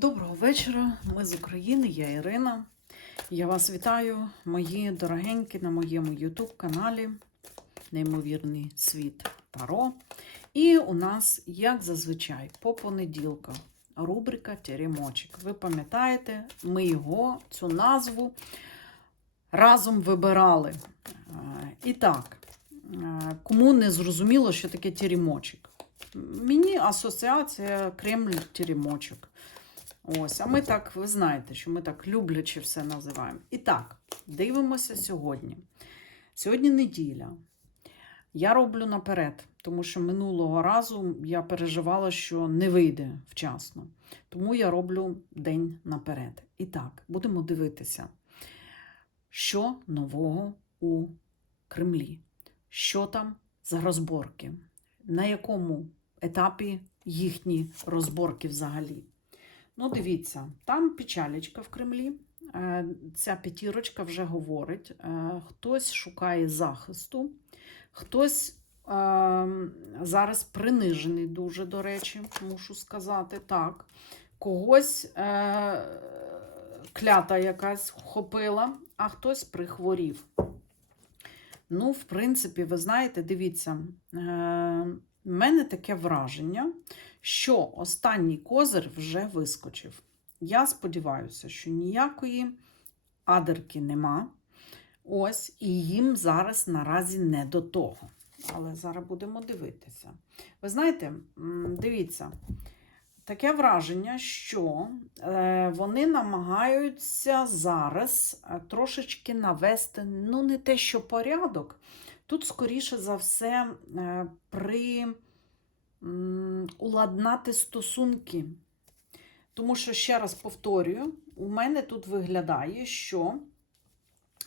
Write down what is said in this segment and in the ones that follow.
Доброго вечора, ми з України, я Ірина. Я вас вітаю, мої дорогенькі, на моєму YouTube каналі Неймовірний світ Таро. І у нас, як зазвичай, по понеділках рубрика Теремочок. Ви пам'ятаєте, ми його, цю назву разом вибирали. Е, І так, е, кому не зрозуміло, що таке теремочок? Мені асоціація Кремль теремочок. Ось, а ми так, ви знаєте, що ми так люблячи все називаємо. І так, дивимося сьогодні. Сьогодні неділя. Я роблю наперед, тому що минулого разу я переживала, що не вийде вчасно. Тому я роблю день наперед. І так, будемо дивитися, що нового у Кремлі, що там за розборки, на якому етапі їхні розборки взагалі. Ну, дивіться, там печалечка в Кремлі. Е, Ця п'ятірочка вже говорить. Е, Хтось шукає захисту, хтось е, зараз принижений дуже, до речі, мушу сказати так. Когось клята якась вхопила, а хтось прихворів. Ну, в принципі, ви знаєте, дивіться, в мене таке враження, що останній козир вже вискочив. Я сподіваюся, що ніякої адерки нема. Ось, і їм зараз наразі не до того. Але зараз будемо дивитися. Ви знаєте, дивіться, таке враження, що е, вони намагаються зараз е, трошечки навести, ну, не те, що порядок. Тут, скоріше за все, е, при уладнати стосунки. Тому що, ще раз повторюю, у мене тут виглядає, що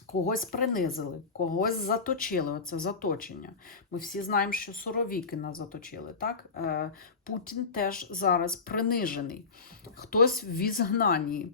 когось принизили, когось заточили. Оце заточення. Ми всі знаємо, що Суровікіна заточили. Так? Е, Путін теж зараз принижений. Хтось в ізгнанні,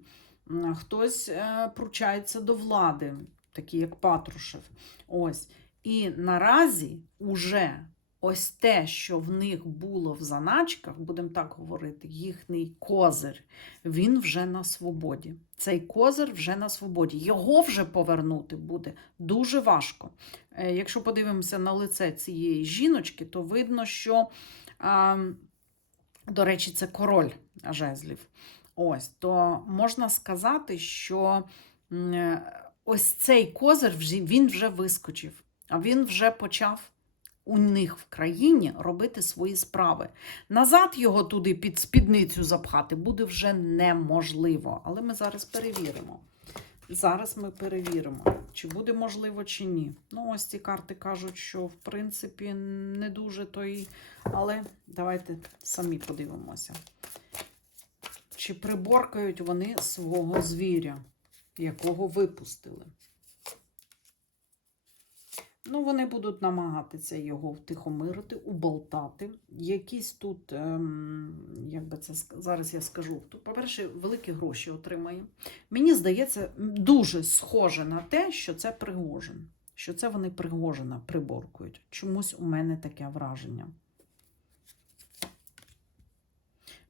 м, хтось е, пручається до влади, такі як Патрушев. Ось. І наразі уже ось те, що в них було в заначках, будемо так говорити, їхній козир, він вже на свободі. Цей козир вже на свободі. Його вже повернути буде дуже важко. Е, Якщо подивимося на лице цієї жіночки, то видно, що, до речі, це король жезлів. Ось, то можна сказати, що е, ось цей козир він вже вискочив, а він вже почав у них в країні робити свої справи. Назад його туди під спідницю запхати буде вже неможливо. Але ми зараз перевіримо. Зараз ми перевіримо, чи буде можливо, чи ні. Ну, ось ці карти кажуть, що в принципі не дуже то і. Але давайте самі подивимося. Чи приборкають вони свого звіря, якого випустили? Ну, вони будуть намагатися його втихомирити, уболтати. Якісь тут, ем, як би це зараз я скажу, по-перше, великі гроші отримає. Мені здається, дуже схоже на те, що це Пригожин. Що це вони Пригожина приборкують. Чомусь у мене таке враження.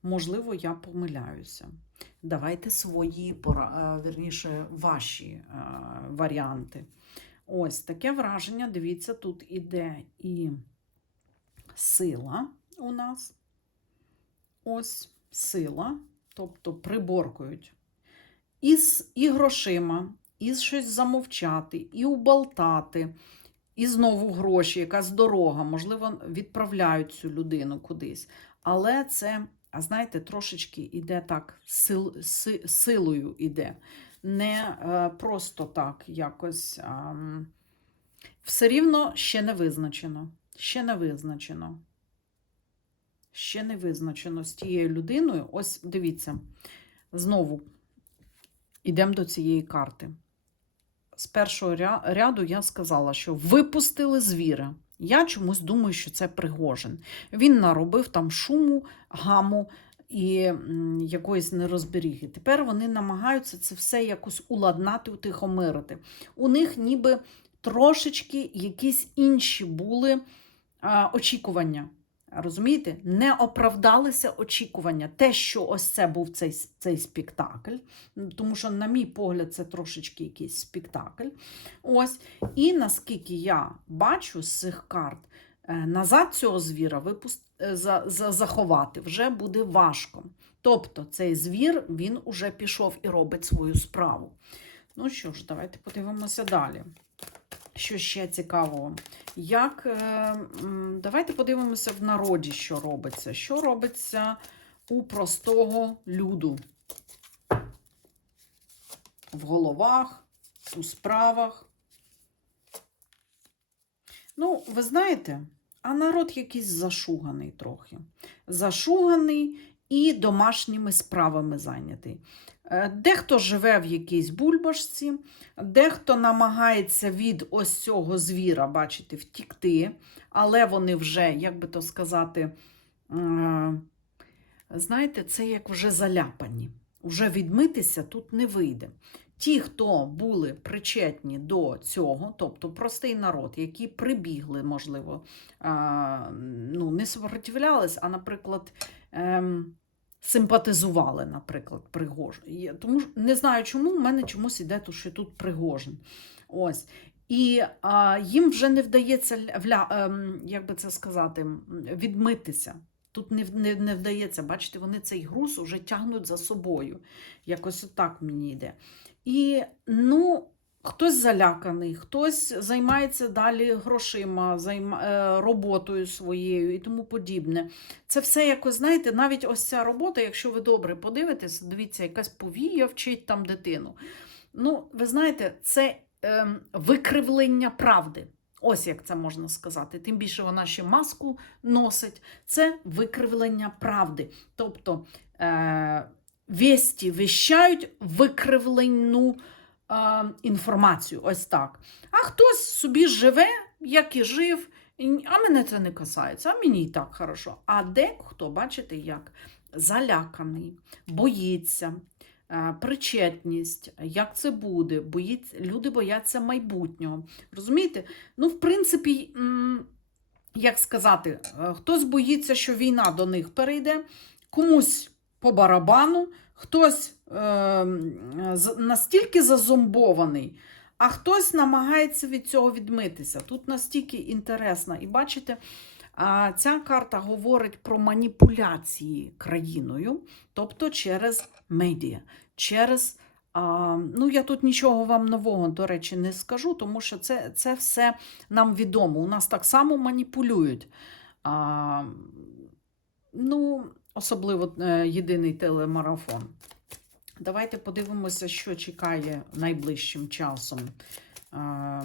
Можливо, я помиляюся. Давайте свої, пора- е, вірніше, ваші е, варіанти. Ось таке враження. Дивіться, тут іде і сила у нас. Ось сила, тобто приборкують і, з, і грошима, і щось замовчати, і уболтати, і знову гроші, якась дорога, можливо, відправляють цю людину кудись. Але це, а знаєте, трошечки іде так, сил, си, силою іде. Не е, просто так якось. Все рівно ще не визначено. Ще не визначено. Ще не визначено з тією людиною. Ось дивіться, знову йдемо до цієї карти. З першого ряду я сказала, що випустили звіра. Я чомусь думаю, що це Пригожин. Він наробив там шуму, гаму і якоїсь нерозберіги. Тепер вони намагаються це все якось уладнати, утихомирити. У них ніби трошечки якісь інші були очікування. Розумієте, не оправдалися очікування. Те, що ось це був цей, цей спектакль, тому що, на мій погляд, це трошечки якийсь спектакль. Ось. І наскільки я бачу з цих карт, назад цього звіра випуст... е, за... За... заховати вже буде важко. Тобто цей звір він уже пішов і робить свою справу. Ну що ж, давайте подивимося далі. Що ще цікавого? Як, е, давайте подивимося в народі, що робиться. Що робиться у простого люду? В головах, у справах. Ну, ви знаєте, а народ якийсь зашуганий трохи. Зашуганий і домашніми справами зайнятий. Е, Дехто живе в якійсь бульбашці, дехто намагається від ось цього звіра, бачите, втікти, але вони вже, як би то сказати, е, знаєте, це як вже заляпані. Вже відмитися тут не вийде. Ті, хто були причетні до цього, тобто простий народ, які прибігли, можливо, ну, не сопротивлялись, а, наприклад, ем, симпатизували, наприклад, Пригожин. Тому не знаю, чому в мене чомусь іде, то, що тут Пригожин. Ось. І а, їм вже не вдається вля, ем, як би це сказати, відмитися. Тут не, не, не вдається, бачите, вони цей груз вже тягнуть за собою. Якось отак мені йде. І ну, хтось заляканий, хтось займається далі грошима, займа, е, роботою своєю і тому подібне. Це все якось, знаєте, навіть ось ця робота, якщо ви добре подивитесь, дивіться, якась повія вчить там дитину. Ну, ви знаєте, це ем, викривлення правди. Ось як це можна сказати. Тим більше вона ще маску носить. Це викривлення правди. Тобто е, вісті віщають викривлену е, інформацію. Ось так. А хтось собі живе, як і жив, а мене це не касається, а мені і так хорошо. А дехто, бачите, як заляканий, боїться. Причетність, як це буде, боїться, люди бояться майбутнього. Розумієте? Ну, в принципі, як сказати, е, хтось боїться, що війна до них перейде, комусь по барабану, хтось е, настільки зазомбований, а хтось намагається від цього відмитися. Тут настільки інтересно. І бачите, ця карта говорить про маніпуляції країною, тобто через медіа, через. А, ну, я тут нічого вам нового, до речі, не скажу, тому що це, це все нам відомо. У нас так само маніпулюють. А, ну, особливо е, єдиний телемарафон. Давайте подивимося, що чекає найближчим часом. А,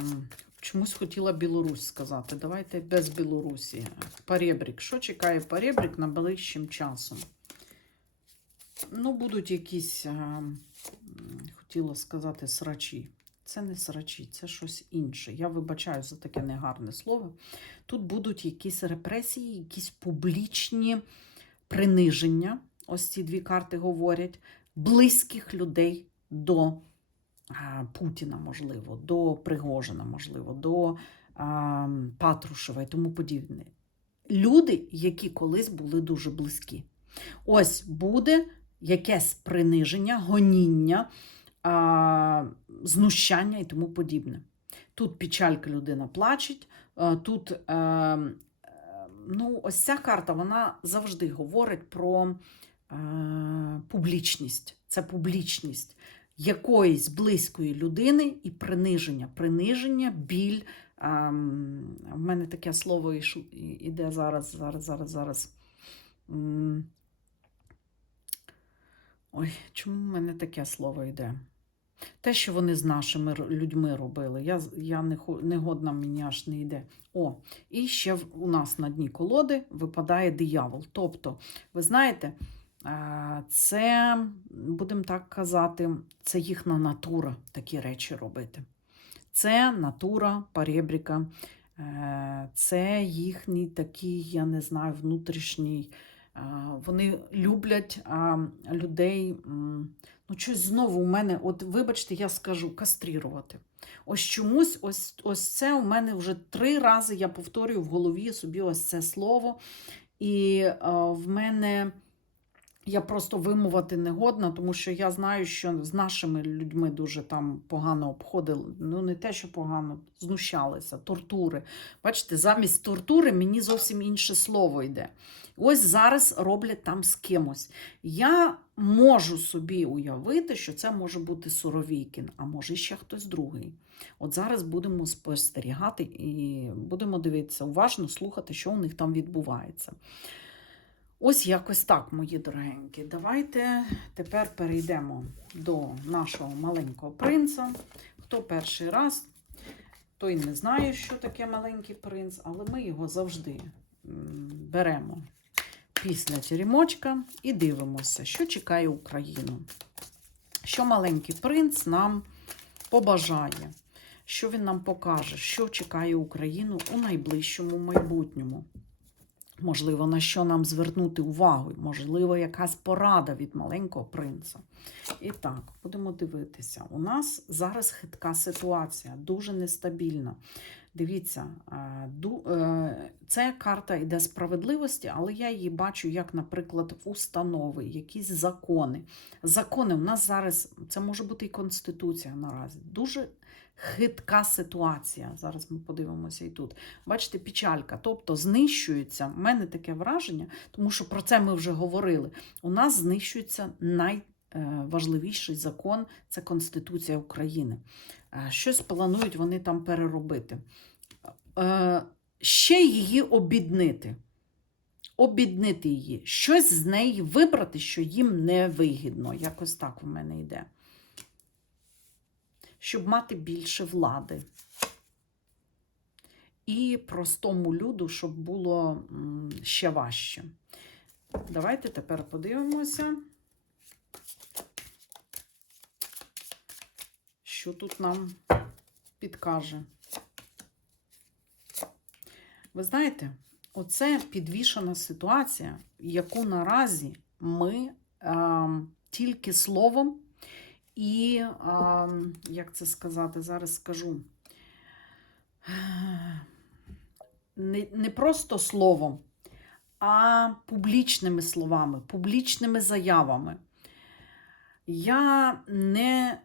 чомусь хотіла Білорусь сказати. Давайте без Білорусі. Перебрік. Що чекає перебрік найближчим часом? Ну, будуть якісь, а, хотіла сказати, срачі. Це не срачі, це щось інше. Я вибачаю за таке негарне слово. Тут будуть якісь репресії, якісь публічні приниження. Ось ці дві карти говорять, близьких людей до Путіна, можливо, до Пригожина, можливо, до Патрушева і тому подібне. Люди, які колись були дуже близькі. Ось буде якесь приниження, гоніння, знущання і тому подібне. Тут печалька людина плачеть, тут е, е, ну, ось ця карта вона завжди говорить про е, публічність. Це публічність якоїсь близької людини і приниження. Приниження, біль. Ем, в мене таке слово іде зараз, зараз, зараз, зараз. Ой, чому в мене таке слово йде? Те, що вони з нашими людьми робили, я, я не, не годна, мені аж не йде. О, і ще у нас на дні колоди випадає диявол. Тобто, ви знаєте, це, будемо так казати, це їхня натура такі речі робити. Це натура паребріка, е, це їхній такий, я не знаю, внутрішній. Вони люблять людей. Ну, щось знову у мене, от вибачте, я скажу, кастрірувати. Ось чомусь, ось, ось це у мене вже три рази я повторюю в голові собі ось це слово. І в мене я просто вимовити не годна, тому що я знаю, що з нашими людьми дуже там погано обходили. Ну, не те, що погано, знущалися, тортури. Бачите, замість тортури мені зовсім інше слово йде. Ось зараз роблять там з кимось. Я можу собі уявити, що це може бути Суровікін, а може ще хтось другий. От зараз будемо спостерігати і будемо дивитися, уважно слухати, що у них там відбувається. Ось якось так, мої дорогенькі. Давайте тепер перейдемо до нашого маленького принца. Хто перший раз, той не знає, що таке маленький принц, але ми його завжди беремо після тюрімочка і дивимося, що чекає Україну. Що маленький принц нам побажає, що він нам покаже, що чекає Україну у найближчому майбутньому. Можливо, на що нам звернути увагу, можливо, якась порада від маленького принца. І так, будемо дивитися. У нас зараз хитка ситуація, дуже нестабільна. Дивіться, е, ду- е, це карта йде справедливості, але я її бачу як, наприклад, установи, якісь закони. Закони у нас зараз це може бути і конституція наразі. Дуже хитка ситуація. Зараз ми подивимося і тут. Бачите, печалька, тобто знищується. У мене таке враження, тому що про це ми вже говорили. У нас знищується найважливіший закон це Конституція України. Е, Щось планують вони там переробити. Е, Ще її обіднити. Обіднити її, щось з неї вибрати, що їм не вигідно. Якось так у мене йде. Щоб мати більше влади. І простому люду, щоб було ще важче. Давайте тепер подивимося, що тут нам підкаже. Ви знаєте, оце підвішена ситуація, яку наразі ми ем, тільки словом і, ем, як це сказати, зараз скажу, не, не просто словом, а публічними словами, публічними заявами. Я не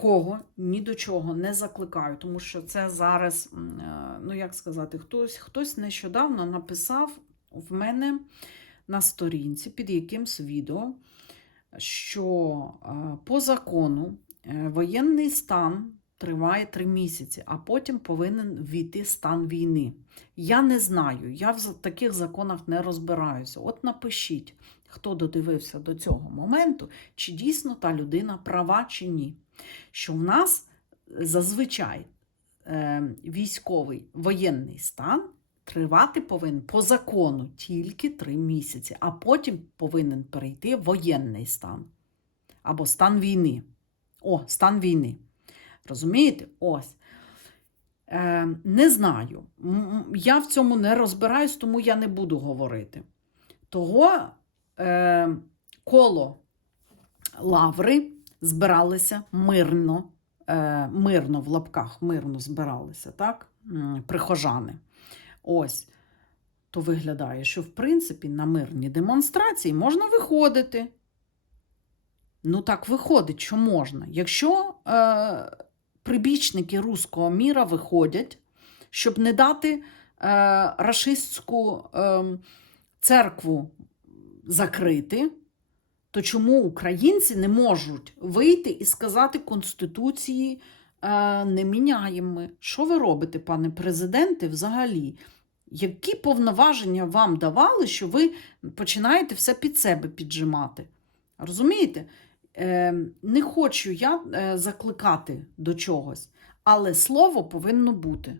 кого ні до чого не закликаю, тому що це зараз, е, ну як сказати, хтось, хтось нещодавно написав в мене на сторінці під якимсь відео, що е, по закону е, воєнний стан триває три місяці, а потім повинен війти стан війни. Я не знаю, я в таких законах не розбираюся. От напишіть, хто додивився до цього моменту, чи дійсно та людина права чи ні. Що в нас зазвичай е, військовий воєнний стан тривати повинен по закону тільки три місяці, а потім повинен перейти воєнний стан або стан війни. О, стан війни. Розумієте? Ось. Е, не знаю. Я в цьому не розбираюсь, тому я не буду говорити. Того е, коло лаври збиралися мирно, е, мирно в лапках, мирно збиралися, так? Прихожани. Ось. То виглядає, що в принципі на мирні демонстрації можна виходити. Ну, так виходить, що можна. Якщо е, прибічники руського міра виходять, щоб не дати е, рашистську е, церкву закрити, то чому українці не можуть вийти і сказати Конституції е, не міняємо ми? Що ви робите, пане президенте, взагалі? Які повноваження вам давали, що ви починаєте все під себе піджимати? Розумієте? Е, не хочу я е, закликати до чогось, але слово повинно бути.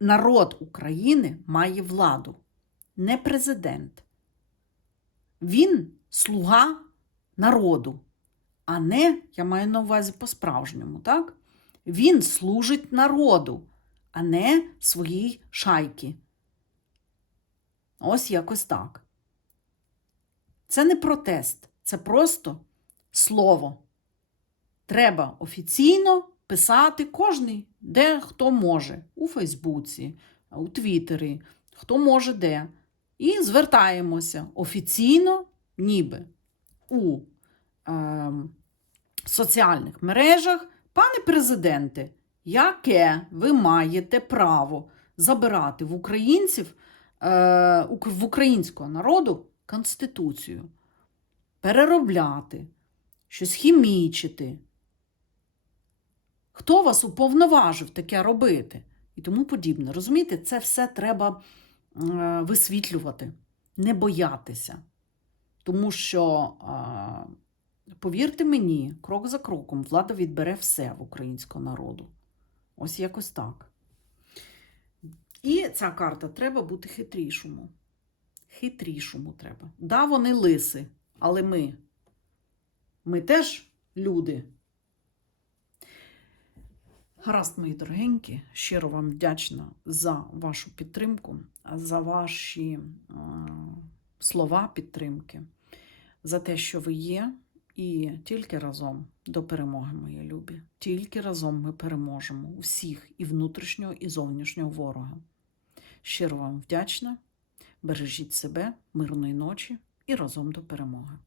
Народ України має владу, не президент. Він слуга народу, а не, я маю на увазі по-справжньому, так? Він служить народу, а не своїй шайки. Ось якось так. Це не протест, це просто слово. Треба офіційно писати кожний, де хто може. У Фейсбуці, у Твіттері, хто може де. і звертаємося офіційно, ніби у е, соціальних мережах, пане президенте, яке ви маєте право забирати в українців, е, в українського народу конституцію, переробляти, щось хімічити. Хто вас уповноважив таке робити? І тому подібне. Розумієте, це все треба е, висвітлювати, не боятися. Тому що, е, повірте мені, крок за кроком влада відбере все в українського народу. Ось якось так. І ця карта треба бути хитрішому. Хитрішому треба. Да, вони лиси, але ми. Ми теж люди. Гаразд, мої дорогенькі, щиро вам вдячна за вашу підтримку, за ваші е, слова підтримки, за те, що ви є, і тільки разом до перемоги, мої любі. Тільки разом ми переможемо усіх і внутрішнього, і зовнішнього ворога. Щиро вам вдячна. Бережіть себе, мирної ночі і разом до перемоги.